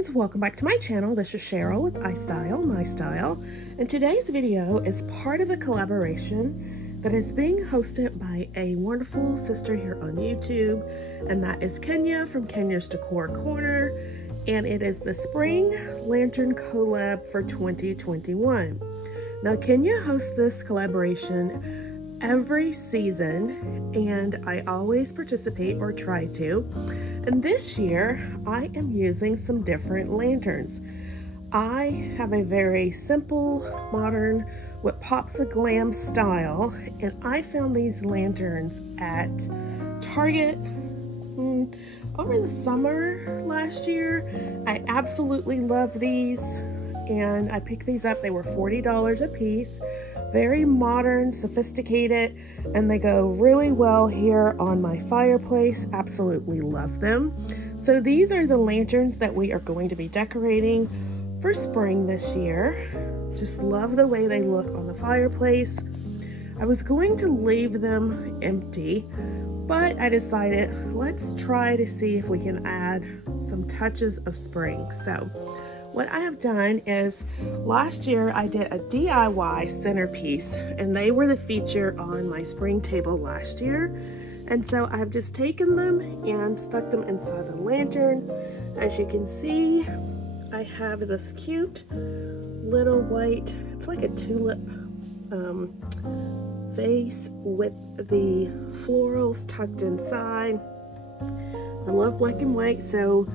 friends, welcome back to my channel. This is Cheryl with iStylEmystyle, and today's video is part of a collaboration that is being hosted by a wonderful sister here on YouTube, and that is Kenya from Kenya's Decor Corner, and it is the Spring Lantern Collab for 2021. Now, Kenya hosts this collaboration every season, and I always participate or try to. And this year, I am using some different lanterns. I have a very simple, modern, what pops a glam style, and I found these lanterns at Target over the summer last year. I absolutely love these, and I picked these up. They were $40 a piece. Very modern, sophisticated, and they go really well here on my fireplace. Absolutely love them. So these are the lanterns that we are going to be decorating for spring this year. Just love the way they look on the fireplace. I was going to leave them empty, but I decided let's try to see if we can add some touches of spring. So what I have done is, last year I did a DIY centerpiece, and they were the feature on my spring table last year. And so I've just taken them and stuck them inside the lantern. As you can see, I have this cute little white, it's like a tulip vase with the florals tucked inside. I love black and white, so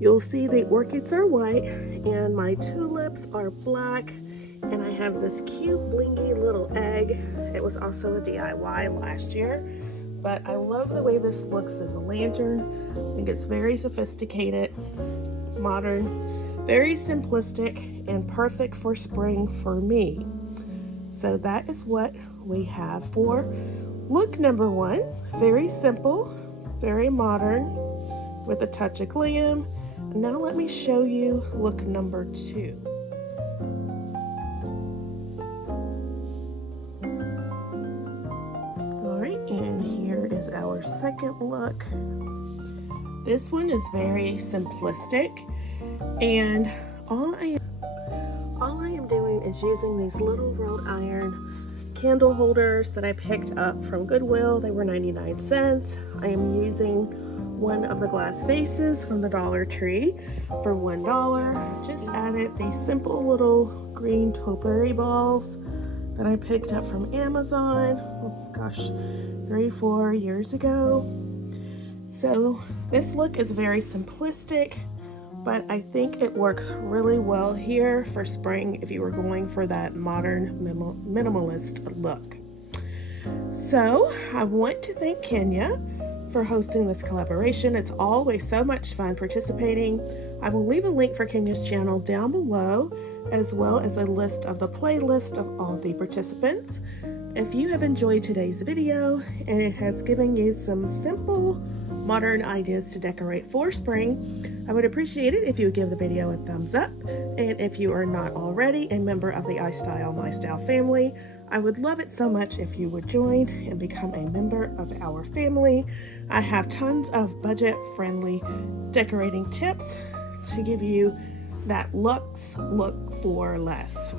you'll see the orchids are white and my tulips are black, and I have this cute blingy little egg. It was also a DIY last year, but I love the way this looks as a lantern. I think it's very sophisticated, modern, very simplistic, and perfect for spring for me. So that is what we have for look number one. Very simple, very modern, with a touch of glam. Now let me show you look number two. All right, and here is our second look. This one is very simplistic, and all I am doing is using these little wrought iron candle holders that I picked up from Goodwill. They were 99 cents. I am using one of the glass vases from the Dollar Tree for $1. Just added these simple little green topiary balls that I picked up from Amazon, oh gosh, 3-4 years ago. So this look is very simplistic, but I think it works really well here for spring if you were going for that modern minimalist look. So I want to thank Kenya for hosting this collaboration. It's always so much fun participating. I will leave a link for Kenya's channel down below, as well as a list of the playlist of all the participants. If you have enjoyed today's video and it has given you some simple modern ideas to decorate for spring, I would appreciate it if you would give the video a thumbs up. And if you are not already a member of the iStylEmystyle family, I would love it so much if you would join and become a member of our family. I have tons of budget-friendly decorating tips to give you that look for less.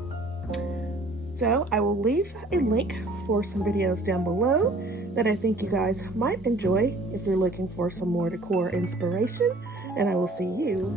So I will leave a link for some videos down below that I think you guys might enjoy if you're looking for some more decor inspiration, and I will see you